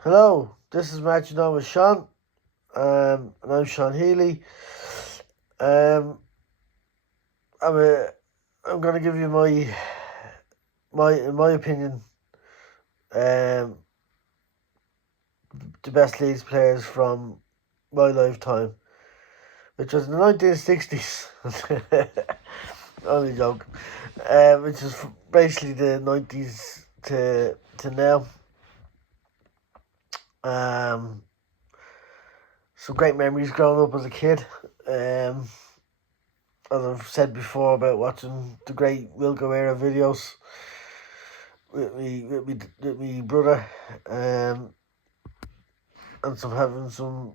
Hello, this is Matching On with Sean, and I'm Sean Healy. Um, I'm a, I'm gonna give you in my opinion, um, the best Leeds players from my lifetime, which was in the 1960s. Only joke. Which is basically the 90s to now. Um, some great memories growing up as a kid. As I've said before about watching the great Wilco era videos with me brother, and having some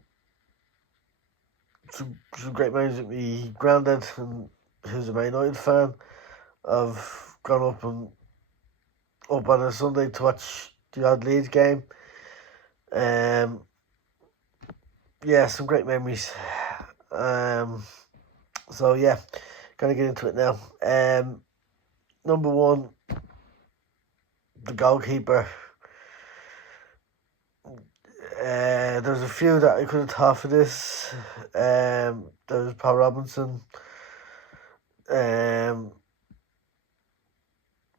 great memories with me granddad, and who's a Man United fan. I've gone up on a Sunday to watch the odd Leeds game. Um, yeah, some great memories. So yeah, gonna get into it now. Number one, the goalkeeper. There's a few that I could have thought for this. There was Paul Robinson.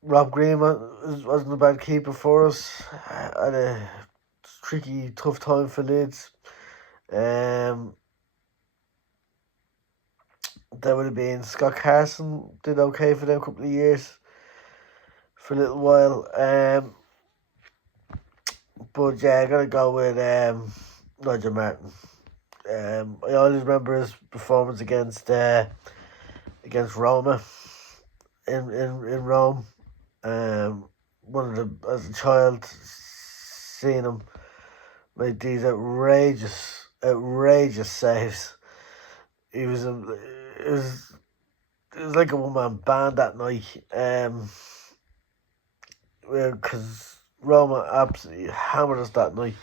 Rob Green wasn't a bad keeper for us. Had a tricky, tough time for Leeds. There would have been Scott Carson, did okay for them a couple of years, for a little while. But yeah, I gotta go with Nigel Martin. I always remember his performance against Roma in Rome. One of the As a child, seeing him make these outrageous saves. He was it was like a one man band that night. Because Roma absolutely hammered us that night.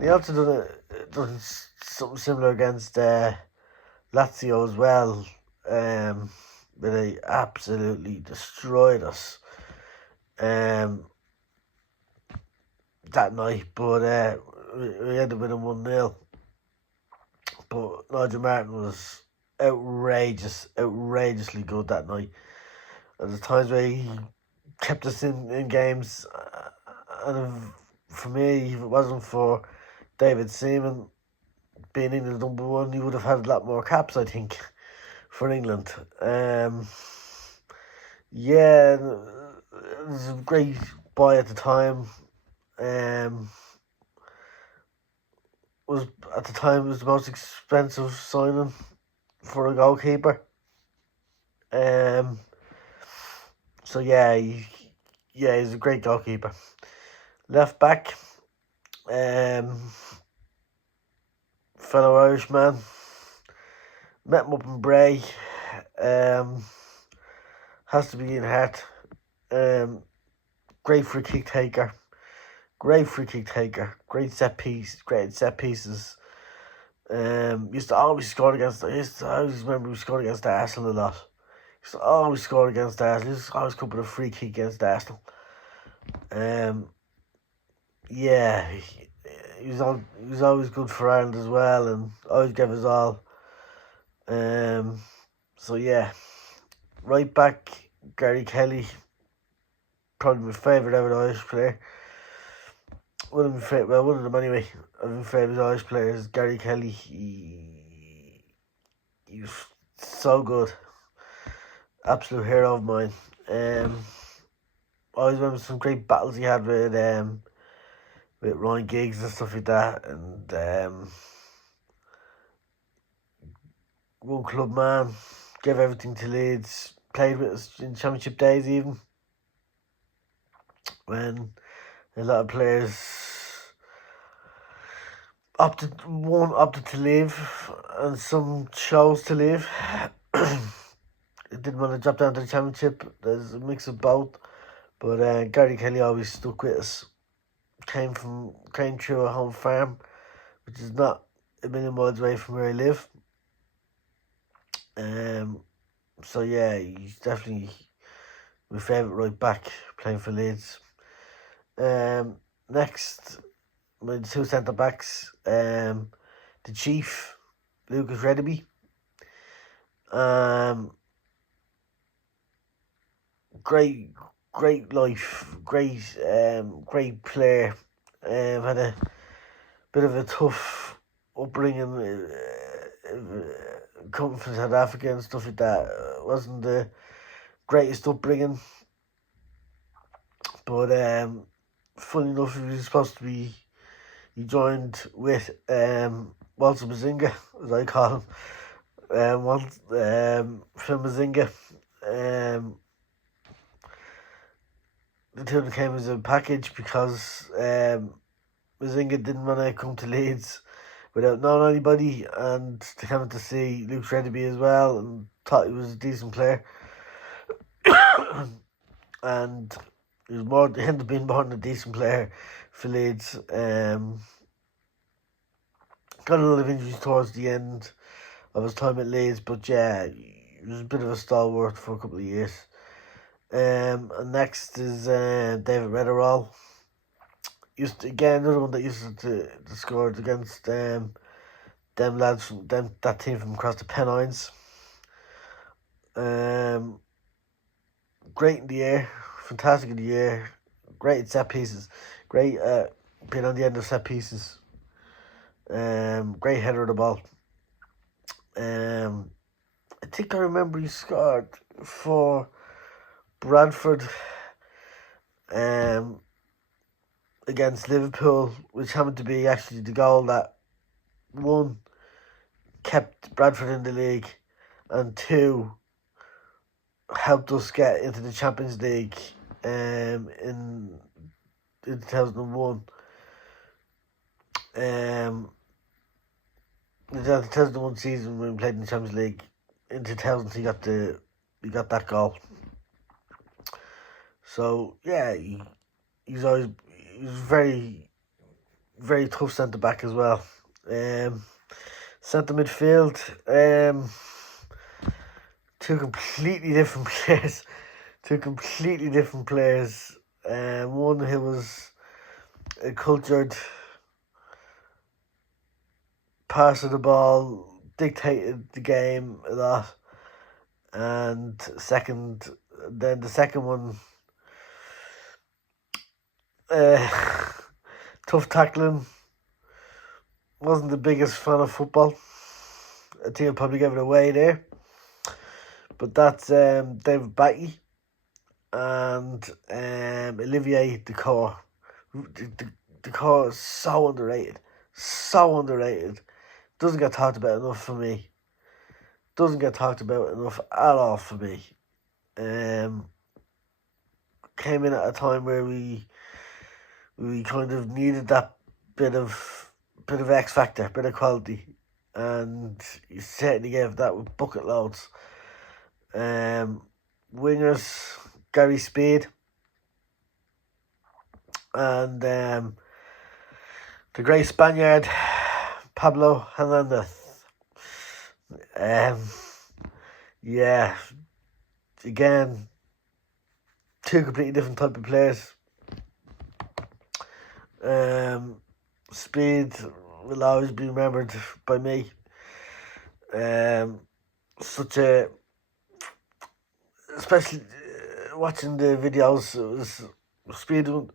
He also done something similar against Lazio as well. But they absolutely destroyed us that night. But we ended up winning 1-0. But Nigel Martin was outrageously good that night. And there's times where he kept us in games. And for me, if it wasn't for David Seaman being England's number one, he would have had a lot more caps, I think, for England. Yeah, it was a great buy at the time. Was the most expensive signing for a goalkeeper. So yeah, he's a great goalkeeper. Left back, fellow Irishman. Met him up in Bray. Has to be in Hart. Great free kick taker. Great set pieces. Used to always score against. I always remember we scored against Arsenal a lot. Used to always score against Arsenal. Used to always come with a free kick against Arsenal. Yeah, he was always good for Ireland as well, and always gave us all. So yeah, right back, Gary Kelly, probably my favourite ever Irish player. One of them anyway. Of my favourite Irish players, Gary Kelly. He was so good, absolute hero of mine. I always remember some great battles he had with Ryan Giggs and stuff like that, and one club man, gave everything to Leeds, played with us in Championship days even, when a lot of players opted to leave and some chose to leave. Didn't want to drop down to the Championship. There's a mix of both, but Gary Kelly always stuck with us. Came through a home farm, which is not a million miles away from where I live. So yeah, he's definitely my favourite right back playing for Leeds. Next, my two centre backs, the Chief, Lucas Redeby. Great, great life, great player. Had a bit of a tough upbringing, coming from South Africa and stuff like that. Wasn't the greatest upbringing, but funny enough, he was supposed to be. He joined with Walter Mazinga, as I call him. Phil Mazinga. The two of them came as a package because Mazinga didn't want to come to Leeds without knowing anybody, and they came to see Luke Redeby as well and thought he was a decent player. And he ended up being more than a decent player for Leeds. Got a lot of injuries towards the end of his time at Leeds, but yeah, he was a bit of a stalwart for a couple of years. And next is David Redderall. Another one that used to score against them lads from that team from across the Pennines. Great in the air, fantastic in the air, great at set pieces, great at being on the end of set pieces. Great header of the ball. I think I remember he scored for Bradford against Liverpool, which happened to be actually the goal that, one, kept Bradford in the league, and two, helped us get into the Champions League in 2001. The 2001 season when we played in the Champions League, in 2000 he got that goal. So yeah, he was very, very tough centre back as well. Centre midfield, two completely different players. One who was a cultured passer of the ball, dictated the game a lot, and the second one, tough tackling. Wasn't the biggest fan of football. I think I'll probably give it away there. But that's David Batty and Olivier Dacour. Dacour is so underrated. Doesn't get talked about enough for me. Doesn't get talked about enough at all for me. Came in at a time where we kind of needed that bit of X factor, bit of quality, and he certainly gave that with bucket loads. Wingers, Gary Speed and the great Spaniard Pablo Hernandez. Yeah, again, two completely different type of players. Speed will always be remembered by me. Especially watching the videos, it was Speed is one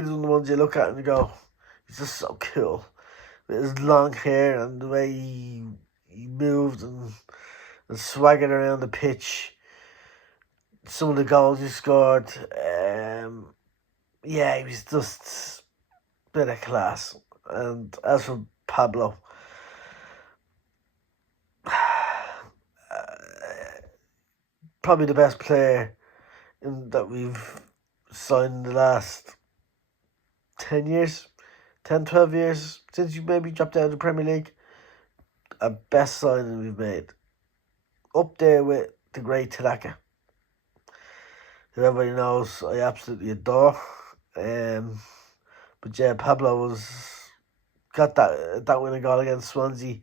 of the ones you look at and you go, he's just so cool. With his long hair and the way he moved and swaggered around the pitch. Some of the goals he scored, he was just a bit of class. And as for Pablo, probably the best player that we've signed in the last 10 years, 12 years, since you maybe dropped out of the Premier League. Our best signing we've made. Up there with the great Tanaka, who everybody knows I absolutely adore. But yeah, Pablo got that winning goal against Swansea.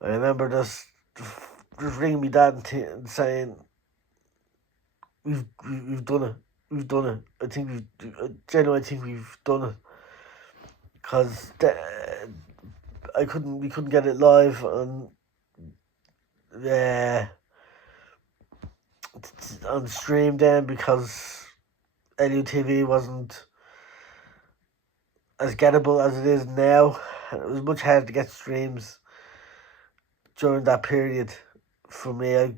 I remember just ringing me dad and saying, we've done it. I genuinely think we've done it. because we couldn't get it live on stream then, because LUTV wasn't as gettable as it is now. It was much harder to get streams during that period for me.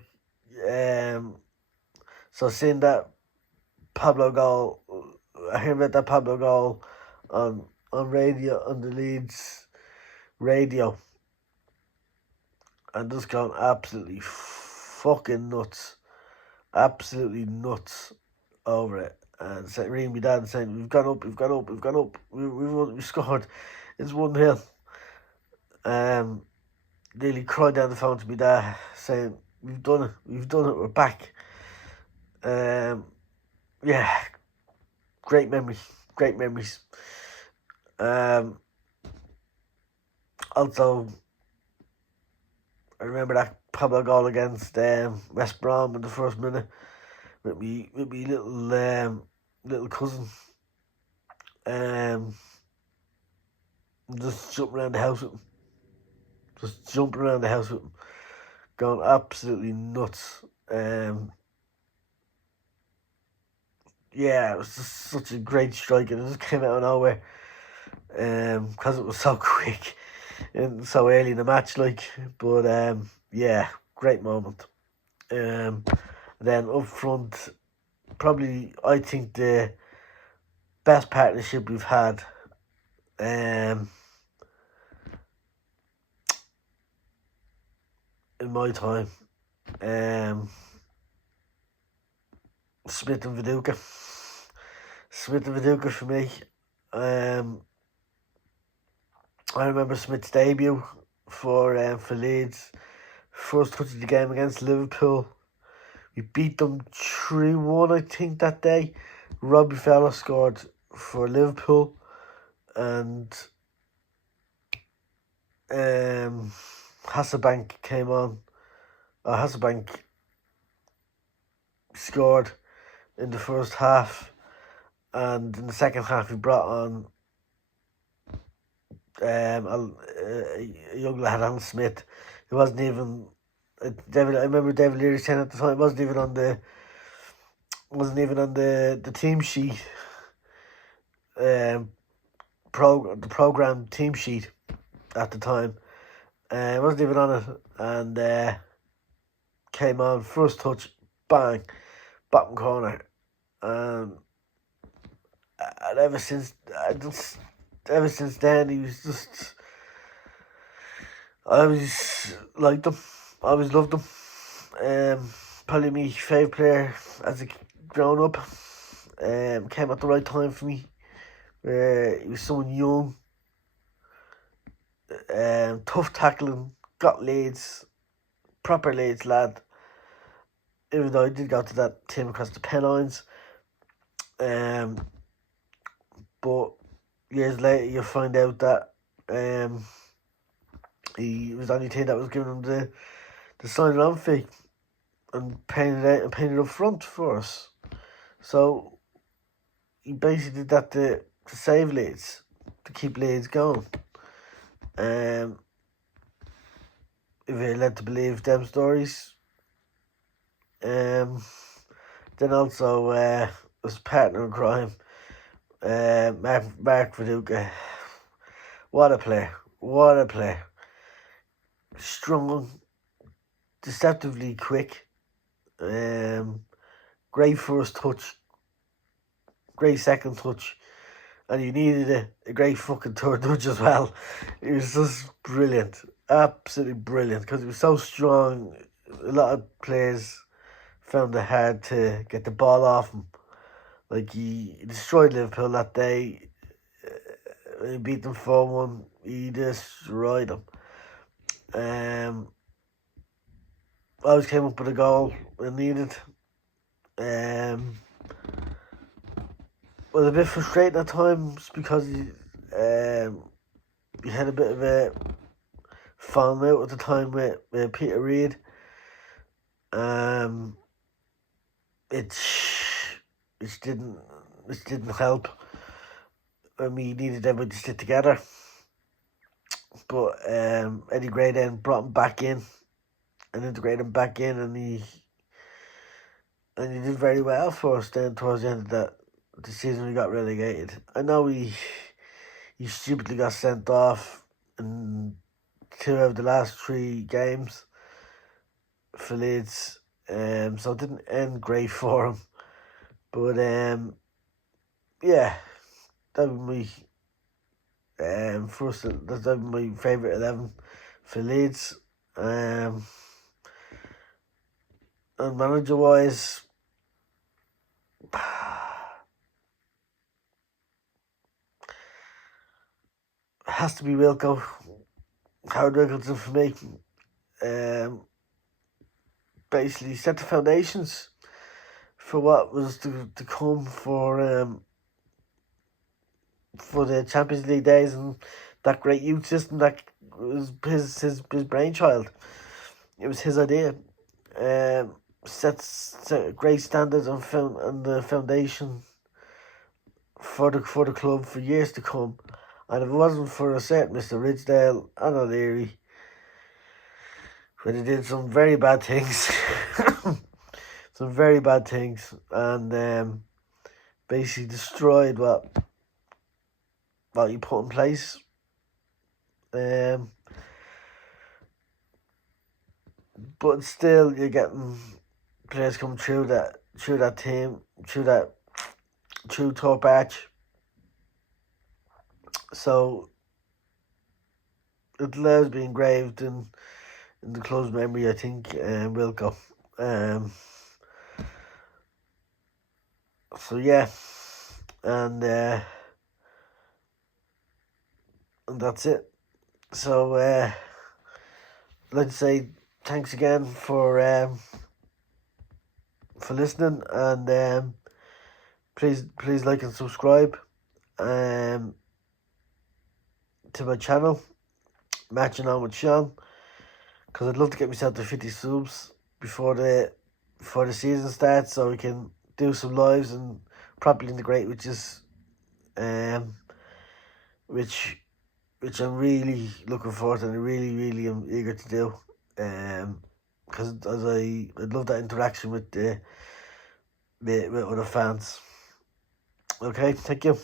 So seeing that Pablo goal, I hear about that Pablo goal on radio, on the Leeds radio, and just gone absolutely fucking nuts, absolutely nuts over it. And ringing my dad and saying, we've gone up, we scored, it's 1-0. Nearly cried down the phone to my dad saying, we've done it, we're back. Yeah, great memories. Also, I remember that Pablo goal against West Brom in the first minute with me little cousin. Just jumping around the house with him, going absolutely nuts. Yeah, it was just such a great strike, and it just came out of nowhere. Because it was so quick and so early in the match, but yeah, great moment. Then up front, probably I think the best partnership we've had. In my time, Smith and Viduka for me. I remember Smith's debut for Leeds. First touch of the game against Liverpool. We beat them 3-1, I think, that day. Robbie Fowler scored for Liverpool, and Hasselbank came on. Hasselbank scored in the first half, and in the second half he brought on a young lad, Alan Smith. He wasn't even I remember David Leary saying at the time, wasn't even on the team sheet, the program team sheet at the time. Wasn't even on it, and came on, first touch, bang, bottom corner, and ever since then he was just. I always liked him. I always loved him. Probably my favourite player as a grown up. Came at the right time for me. He was someone young, tough tackling, got Leeds, proper Leeds lad. Even though I did go to that team across the Pennines. But years later you find out that he was the only team that was giving him the signing on fee and paying it up front for us. So he basically did that to save Leeds, to keep Leeds going. If you're led to believe them stories. Then also was partner in crime, Mark Viduka. What a player. Strong, deceptively quick, great first touch, great second touch, and you needed a great fucking third touch as well. It was just brilliant, absolutely brilliant, because he was so strong. A lot of players found it hard to get the ball off him. Like, he destroyed Liverpool that day. He beat them 4-1. He destroyed them. Always came up with a goal when needed. Was a bit frustrating at times because he had a bit of a falling out at the time with Peter Reid. It didn't help. when we needed everybody to stick together. But Eddie Gray then brought him back in and integrated him back in, and he did very well for us. Then towards the end of the season, we got relegated. I know he stupidly got sent off in 2 of the last 3 games for Leeds, so it didn't end great for him. But yeah, that would be for us. That would be my favourite 11 for Leeds. And manager wise, has to be Wilco. Howard Wilkinson for me. Basically set the foundations for what was to come for the Champions League days, and that great youth system that was his brainchild. It was his idea. Set great standards and the foundation for the club for years to come. And if it wasn't for a certain Mr. Ridsdale and O'Leary, when they did some very bad things, and basically destroyed what you put in place. But still, you're getting players come through that team, through top patch. So it allows be engraved in the club's memory, I think, Wilco. So yeah, and that's it. So I'd like to say thanks again for listening, and please like and subscribe to my channel, Matching On with Sean, because I'd love to get myself to 50 subs before the season starts, so we can do some lives and properly integrate, which I'm really looking forward to, and I really am eager to do, because I'd love that interaction with other fans. Okay, thank you.